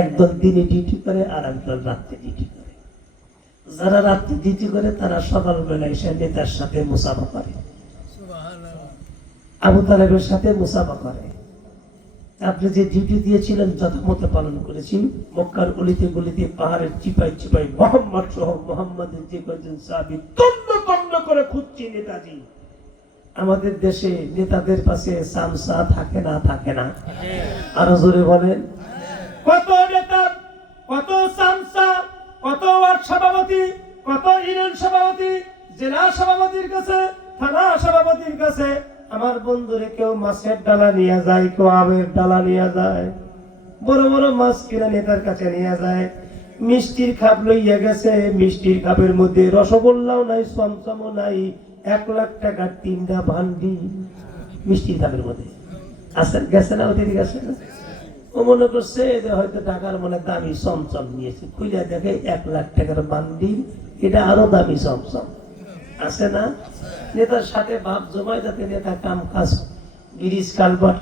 একদল দিনে ডিউটি করে আর একদল রাত্রে ডিউটি করে। যারা রাত্রে ডিউটি করে তারা সকালবেলা এসে নেতার সাথে মুসাফা করে, আবু তালেবের সাথে মুসাফা করে। আপনি যে ডিউটি দিয়েছিলেন যথামতো পালন করেছি। মক্কার গলিতে গলিতে পাহাড়ের চিপাই চিপাই মোহাম্মদ সহ মোহাম্মদের যে কয়েকজন সাহাবী তন্ন তন্ন করে খুঁজছি নেতাজি। আমাদের দেশে নেতাদের পাশে সামসা থাকে না, থাকে না? আরো জোরে বলেন। কত নেতা, কত সামসা, কত ওয়ার্ড সভাপতি, কত ইউনিয়ন সভাপতি, জেলা সভাপতির কাছে, থানা সভাপতির কাছে আমার বন্ধুরে কেউ মাছের ডালা নিয়ে যায়, কেউ আমের ডালা নিয়ে যায়, বড় বড় মাছ কিনা নেতার কাছে নিয়ে যায়। মিষ্টির খাপ লইয়া গেছে, মিষ্টির খাপের মধ্যে রসগোল্লাও নাই, চমচমও নাই, 1 লাখ টাকার 3টা ভান্ডি মিষ্টির খাপের মধ্যে আসেন। গেছে না ওদিকে? গেছে না? ও মনে করছে যে হয়তো টাকার মনে দামি চমচম নিয়েছে, খুলে দেখে 1 লাখ টাকার বান্ডি, এটা আরো দামি চমচম। আছে না? নেতার সাথে ভাব জমায় যাতে নেতা কাম কাজ ব্রিজ কালভার্ট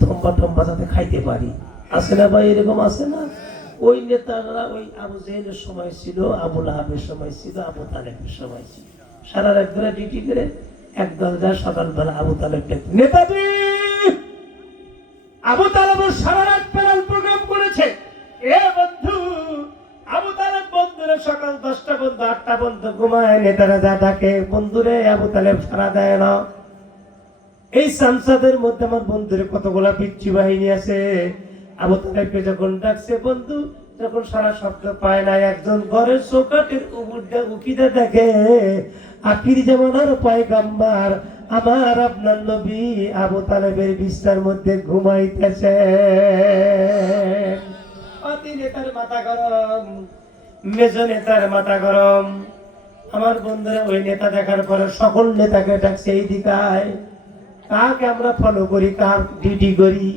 থম্বা টম্বা যাতে খাইতে পারি। আছে না ভাই? এরকম আছে না? ওই নেতারা ওই আবু জেহেলের সময় ছিল, আবু লাহাবের সময় ছিল, আবু তালেবের সময় ছিল। সারা রাত ধরে ডিউটি করে একদল যায় সকালবেলা আবু তালেব নেতাজি আবু তালেব সারা রাত প্যানেল প্রোগ্রাম করেছে। এ বন্ধু আবু তালেব বন্ধুরে সকাল 10টা বন্ধু 8টা বন্ধু ঘুমায়, নেতারা যা ডাকে বন্ধুরে আবু তালেব সারা দেয় না। এই সামসাদের মধ্যে আমার বন্ধুরে কতগুলা পিচ্ছি বাহিনী আছে। আবু তালেবকে যখন ডাকছে বন্ধু যখন সারা শব্দ পায় না, একজন ঘরের চৌকাঠের উপরটা উকিতে দেখে আখির জামানার পয়গাম্বার আমার আপনার নবী আবু তালেবের বিছানার মধ্যে ঘুমাইতেছে। অতি নেতার মাথা গরম, মেজ নেতার মাথা গরম। আমার বন্ধুরা ওই নেতা দেখার পরে সকল নেতাকে ডাকছে এই দিকায়, কাকে আমরা ফলো করি, কার ডিউটি করি।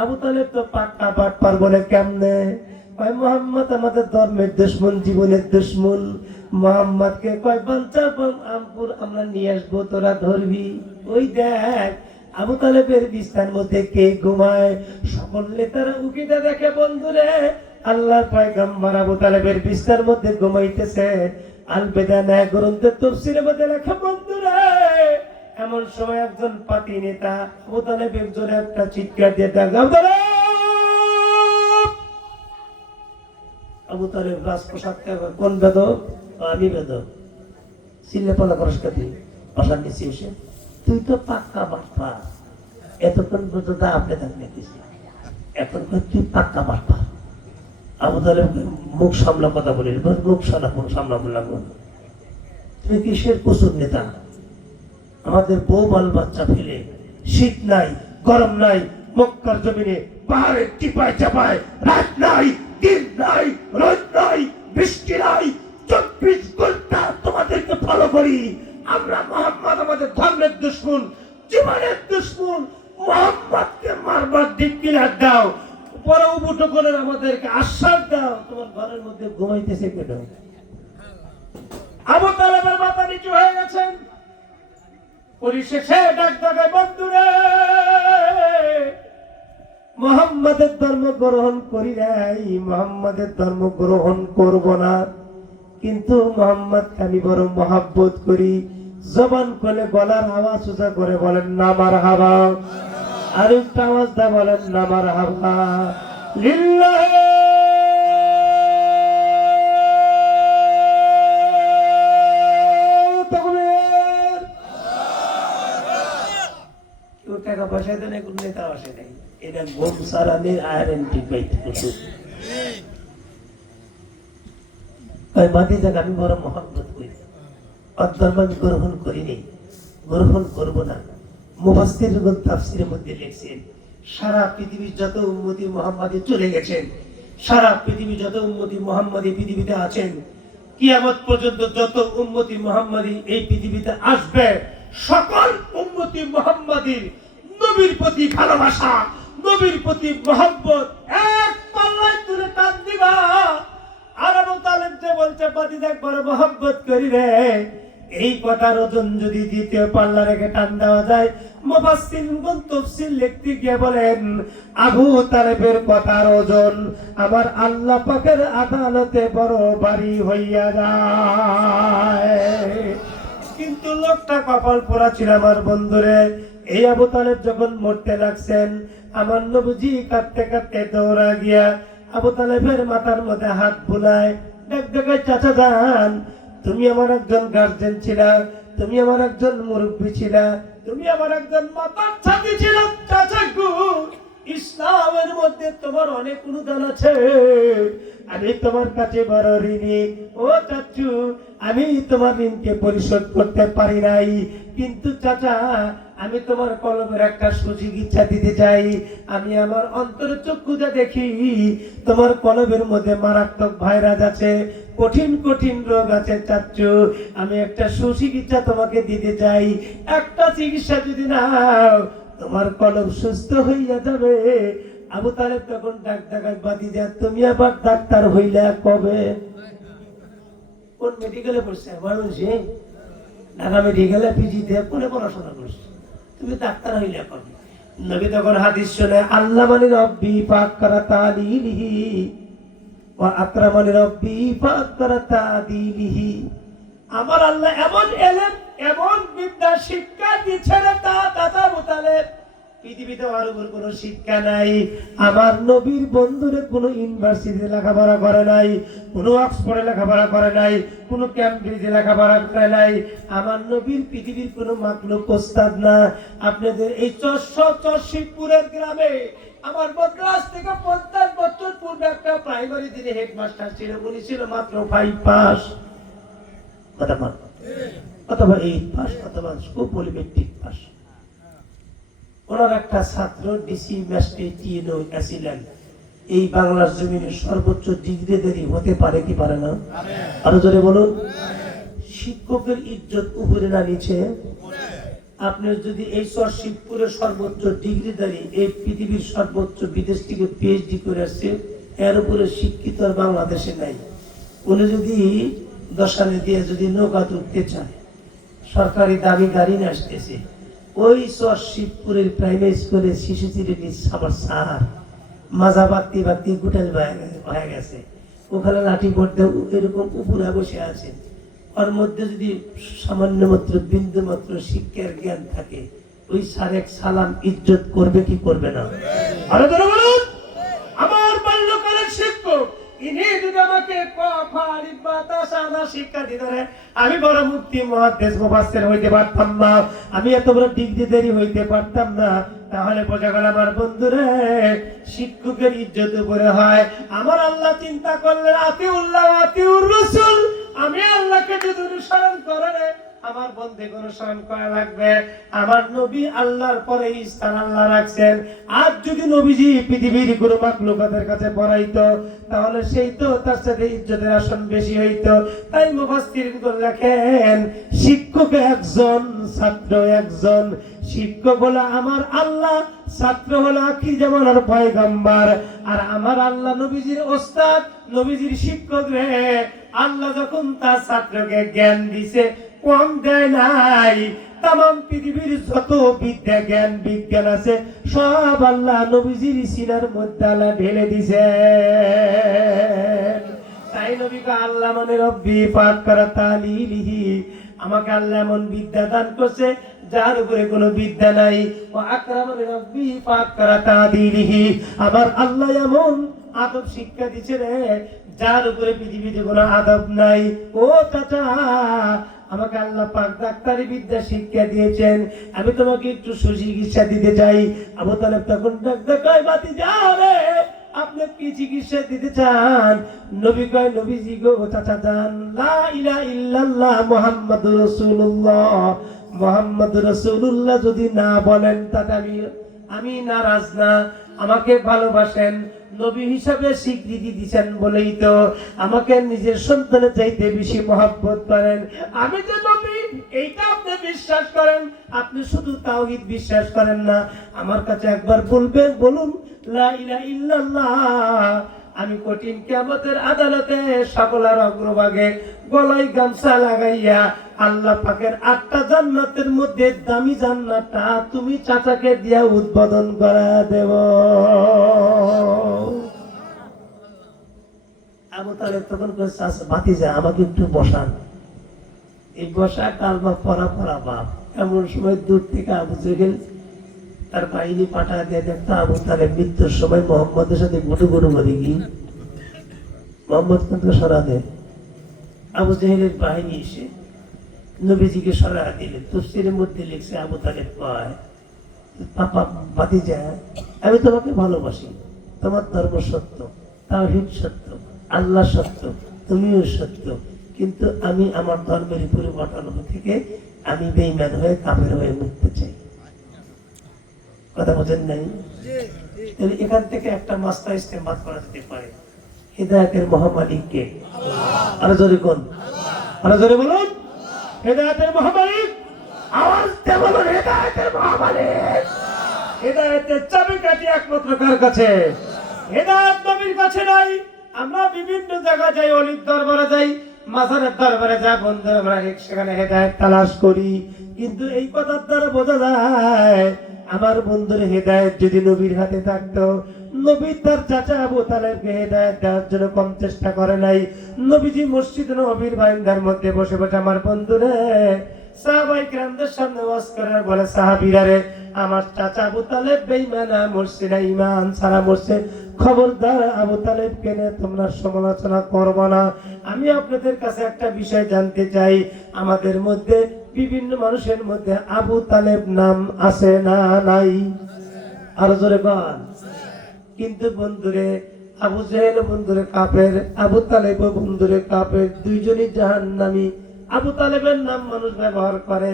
আবু তালেব তো পাক্কা বাটপার বলে কেমনে? ভাই মোহাম্মদ আমাদের ধর্মের দুশমন, জীবনের দুশমন। মোহাম্মদকে কয় বাঞ্চাবন আমপুর আমরা নিয়ে আসবো, তোরা ধরবি। ওই দেখ আবু তালেবের বিছানার মধ্যে কে ঘুমায়। সকল নেতারা উকিতে দেখে বন্ধুরে আল্লাহর পয়গম্বর আবু তালেবের বিছানার মধ্যে ঘুমাইতেছে। আল বেদানা গ্রন্থের তাফসীরের মধ্যে লেখা বন্ধুরে এমন সময় একজন পাতি নেতা আবু তালেবের জোরে একটা চিৎকার দিয়ে ডাকে, আবু তালেব! আবু তালেব রাজপ্রসাদ কোন বেদক? আমি বেদক। চিল্লে পালা খরচ কাটি বাসার নিচে এসে, তুই তো পাক্কা বাটপা, এতক্ষণ পর্যন্ত আপনি থাকলে কিছু, এখন তুই পাক্কা বাটপা। আবু তালেব মুখ সামলা কথা বলি, মুখ সামলা বললাম, তুমি কিসের কুসুর নেতা? আমাদের বউ বাল বাচ্চা ফেলে শীত নাই, গরম নাই, মক্কার জমিনে পাহাড়ের টিপায় চাপায় রাত নাই, দিন নাই, রোদ নাই, বৃষ্টি নাই, 24 ঘন্টা তোমাদেরকে ফলো করি। আমরা মোহাম্মদ আমাদের ধর্মের দুশমন, জীবনের দুশমন। মোহাম্মদকে মারবার দিক কিলার দাও, পরে উবুটো করে আমাদেরকে আশ্বাস দাও। তোমার ঘরের মধ্যে ঘুমাইতেছে কেন? আবু তালেবের মাথা নিচু হয়ে গেছেন। পরিশেষে ডাক ডাকায় বন্ধুরে মুহাম্মাদের ধর্ম গ্রহণ করি নাই, মুহাম্মাদের ধর্ম গ্রহণ করব না, কিন্তু মুহাম্মদকে আমি বড় মহব্বত করি। জবান খুলে গলার আওয়াজ সোজা করে বলেন না মারহাবা, আর একটা আওয়াজ দা বলেন না মারহাবা লিল্লাহ। টাকা পয়সা দেন এখন নেতা আসে নাই, এটা ঘুম সারানির আইডেন্টিফাইড করছে। আমি বড় মহব্বত করি, অধর্ম আমি গ্রহণ করিনি, গ্রহণ করবো না। মুফাসসির তাফসীরের মধ্যে লিখছেন সারা পৃথিবীর যত উম্মতি মুহাম্মাদি চলে গেছেন, সারা পৃথিবীর যত উম্মতি মুহাম্মাদি পৃথিবীতে আছেন, কিয়ামত পর্যন্ত যত উম্মতি মুহাম্মাদি এই পৃথিবীতে আসবে, সকল উম্মতি মুহাম্মাদির নবীর প্রতি ভালোবাসা, নবীর প্রতি মহব্বত এক পাল্লায় তুলে টান দিবা। আর আবু তালেব যে বলছে বাদি দেখ বড় মহব্বত করি রে, এই কথার ওজন যদি দ্বিতীয় পাল্লা রেখে টান দেওয়া যায়, মুফাসসিরগণ তাফসীর লিখতে গিয়ে বলেন আবু তালেবের কথার ওজন আমার আল্লাহ পাকের আদালতে বড় ভারী হইয়া যায়। কিন্তু লোকটা কপাল পোড়া ছিল আমার বন্ধুরে। এই আবু তালেব যখন মরতে লাগছেন আমার নবীজি কাঁদতে কাঁদতে দৌড়া গিয়া আবু তালেবের মাথার মধ্যে হাত বুলায় ডাক ডাকায় চাচা যান, তুমি আমার একজন গার্জেন ছিলা, তুমি আমার একজন মুরব্বী ছিলা, তুমি আমার একজন মাতার ছাত্রী ছিল। চাচা গো, ইসলামের মধ্যে তোমার অনেক অনুদান আছে, আমি তোমার কাছে বড় ঋণী। ও চাচু, আমি তোমার ঋণকে পরিশোধ করতে পারি নাই, কিন্তু চাচা আমি তোমার কলমের একটা সুযোগ ইচ্ছা দিতে চাই। আমি আমার অন্তরে চক্ষুতে দেখি তোমার কলমের মধ্যে মারাত্মক ভাইরাস আছে, কঠিন কঠিন রোগ আছে। চাচ্চু, আমি একটা সুচিকিৎসা তোমাকে দিতে চাই। একটা চিকিৎসা যদি নাও তোমার কলম সুস্থ হইয়া যাবে। আবু তালেব তখন ডাক ডাকায় বাদি যা, তুমি আবার ডাক্তার হইলা কবে? কোন মেডিকেলে পড়ছে? মানুষে ঢাকা মেডিকেলে পিজিতে পড়ে পড়াশোনা করছে, তুমি ডাক্তার হইলা কবে? নবী তখন হাদিস শুনে আল্লাহ মানে রব্বি পাক করা তালিলিহি ওয়া আকরামানি রব্বি পাক করা তাদিলিহি। আমার আল্লাহ এমন এলেম এমন বিদ্যা শিক্ষা দিচ্ছে না তা দাদা আবু তালেব পৃথিবীতে আর কোনো শিক্ষা নাই। আমার নবীর বন্ধুরে কোনো ইউনিভার্সিটিতে লেখাপড়া করে নাই, কোনো অক্সফোর্ডে লেখাপড়া করে নাই, কোনো ক্যামব্রিজে লেখাপড়া করে নাই। আমার নবীর পৃথিবীর কোনো মাকলুক ওস্তাদ না। আপনাদের এই চরশিবপুরের গ্রামে আমার বদরাজ থেকে 50 বছর পূর্বে একটা প্রাইমারি যিনি হেডমাস্টার ছিল, উনি ছিল মাত্র 5 পাস অথবা 8 পাস অথবা স্কুল মেট্রিক পাস। ওনার একটা ছাত্র ডিসি ম্যাজিস্ট্রেট টিএনও ছিলেন। এই বাংলার জমিনে সর্বোচ্চ ডিগ্রিধারী হতে পারে কি পারে না? আরো জোরে বলুন। শিক্ষকের ইজ্জত উপরে না নিচে? আপনি যদি এই চরশিবপুরের সর্বোচ্চ ডিগ্রিধারী, এই পৃথিবীর সর্বোচ্চ বিদেশ থেকে পিএইচডি করে আসছে, এর উপরে শিক্ষিত আর বাংলাদেশে নাই। উনি যদি দশানে দিয়ে যদি নৌকা তুলতে চায়, সরকারি দামি গাড়ি নিয়ে আসতেছে, ওই চরশিবপুরের প্রাইমারি স্কুলে শিশু শ্রেণীর আমার স্যার মাজা বাতি বাতি গুটেল হয়ে গেছে, ওখানে লাঠি পড়তে এরকম উপরে বসে আছে। ওর মধ্যে যদি সামান্য মাত্র বিন্দু মাত্র শিক্ষার জ্ঞান থাকে, ওই সারেক সালাম ইজ্জত করবে কি করবে না? আরো ধরে বলুন। আমার বাল্যকালের শিক্ষক ইনি যদি আমাকে শিক্ষা দিতে, আমি বড় মুফতি মুহাদ্দিস মুফাসসির হইতে পারতাম না, আমি এত বড় ডিগ্রিধারী হইতে পারতাম না। তাহলে বোঝা গেল আমার বন্ধুরে, শিক্ষকের ইজ্জত উপরে হয়। আমার আল্লাহ চিন্তা করলেন আতিউল্লাহ আতিউর রাসূল, আমি আল্লাহকে যদি অনুসরণ করে আমার বন্ধুকে অনুসরণ করা লাগবে। আমার নবী আল্লাহর পরে স্থান আল্লাহ রাখছেন। আর যদি নবীজি পৃথিবীর কোনো মাখলুকাতের কাছে পড়াইতো, তাহলে সেই তো তার সাথে ইজ্জতের আসন বেশি হইতো। তাই মুফাসসিরিনগণ লেখেন, শিক্ষক একজন, ছাত্র একজন। শিক্ষক হলো আমার আল্লাহ, ছাত্র হলো আখির জামানার পয়গম্বর। আর আমার আল্লাহ নবীজির ওস্তাদ, নবীজির শিক্ষক রে। আল্লাহ যখন তার ছাত্রকে জ্ঞান দিছে, কম দেয় নাই। তামাম পৃথিবীর যত বিদ্যা জ্ঞান বিজ্ঞান আছে সব আল্লাহ নবীজির সিনার মধ্যে আল্লাহ ঢেলে দিছে। তাই নবীকে আল্লাহ মানে রব্বি পাক করা তালিলিহি, আমাকে আল্লাহ এমন বিদ্যা দান করছে যার উপরে কোনো বিদ্যা নাই। ও আকরামানি রব্বি পাক করা তাদিলিহি, আমার আল্লাহ এমন আদব শিক্ষা দিছে রে যার উপরে পৃথিবীতে কোনো আদব নাই। ও চাচা, আমাকে আল্লাহ পাক ডাক্তারি বিদ্যা শিক্ষা দিয়েছেন, আমি তোমাকে একটু সুচিকিৎসা দিতে চাই। আবু তালেব তখন ডাক্তার বাতি যাও রে, আপনি কি চিকিৎসা দিতে চান? নবী কয়, নবীজি গো চাচা যান, লা ইলাহা ইল্লাল্লাহ মুহাম্মাদুর রাসূলুল্লাহ, মুহাম্মাদুর রাসূলুল্লাহ যদি না বলেন তাতে আমি নারাজ না। আমাকে ভালোবাসেন, নবী হিসাবে স্বীকৃতি দিচ্ছেন বলেই তো আমাকে নিজের সন্তানের চাইতে বেশি মহব্বত করেন। আমি যে নবী এইটা আপনি বিশ্বাস করেন, আপনি শুধু তাওহীদ বিশ্বাস করেন না। আমার কাছে একবার বলবেন, বলুন লা ইলাহা ইল্লাল্লাহ। আমি কঠিন কিয়ামতের আদালতে সকলের অগ্রভাগে গলায় গামছা লাগাইয়া আল্লাহ পাকের 8টা জান্নাতের মধ্যে দামি জান্নাতটা তুমি চাচাকে দিয়া উদ্বোধন করা দেব। আবু তালেব তখন করে চাচা ভাতিজা আমাকে একটু বসান। এই বসা কালবা পরা পরা বাপ। এমন সময় দূর থেকে আবু জেহেল তার বাহিনী পাঠা দিয়ে দেখতো আবু তালেব মৃত্যুর সময় মোহাম্মদের সাথে গুটু গুটু করে গিয়ে মোহাম্মদ কিন্তু সরা দেয়। আবু জেহেলের বাহিনী এসে নবীজিকে সরা দিলেন। তফসিরের মধ্যে লিখছে আবু তালেব কয়, পাপা ভাতিজা আমি তোমাকে ভালোবাসি, তোমার ধর্ম সত্য, তাওহীদ সত্য, আল্লাহ সত্য, তুমিও সত্য, কিন্তু আমি আমার ধর্মের উপরে অটল থেকে আমি বেঈমান হয়ে কাফের হয়ে মরতে চাই। কথা বোঝেন নাই? তাহলে এখান থেকে একটা মাসলা ইস্তেমাল করা যেতে পারে, হিদায়াতের মহামালিককে। আরো জোরে কোন, আরো জোরে বলুন, হিদায়াতের মহামালিক। আওয়াজ দিয়ে বলুন, হিদায়াতের মহামালিক। হিদায়াতের চাবিকাঠি একমাত্র কার কাছে? হিদায়াত নবীর কাছে নাই। আমরা বিভিন্ন জায়গায় যাই, অলির দরবারে যাই, মাজারের দরবারে যা বন্ধু আমরা সেখানে হেদায়েত তালাশ করি, কিন্তু এই কথার দ্বারা বোঝা যায় আমার বন্ধুর হেদায়েত যদি নবীর হাতে থাকতো, নবী তার চাচা আবু তালেবকে হেদায়েত দেওয়ার জন্য কম চেষ্টা করে নাই। নবীজি মসজিদ নববীর বারান্দার মধ্যে বসে বসে আমার বন্ধুরে সাহাবায়ে কিরামদের সামনে ওয়াজ করার বলে, সাহাবীরা রে, আমার চাচা আবু তালেব বেঈমান মরছে না, ঈমান ছাড়া মরছে, খবরদার আবু তালেবকে নিয়ে তোমরা সমালোচনা করবে না। আমি আপনাদের কাছে একটা বিষয় জানতে চাই, আমাদের মধ্যে বিভিন্ন মানুষের মধ্যে আবু তালেব নাম আছে না নাই? আরো জোরে বল। কিন্তু বন্ধুরে আবু জেহেল বন্ধুরে কাফের, আবু তালেব বন্ধুরে কাফের, দুইজনই জাহান্নামী। আবু তালেবের নাম মানুষ ব্যবহার করে,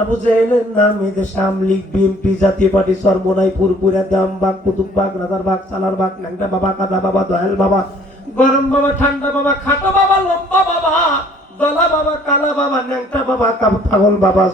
আবু জেহেলের নাম এদেশে আওয়ামী লীগ, বিএনপি, জাতীয় পার্টি, সরমোনাই, ফুরপুরা, দামবাগ, কুতুববাগ, রাজারবাগ, সালারবাগ, ন্যাংটা বাবা, কাদা বাবা, দয়াল বাবা, গরম বাবা, ঠান্ডা বাবা, খাটো বাবা, লম্বা বাবা, দলা বাবা, কালা বাবা, ন্যাংটা বাবা, পাগল বাবা।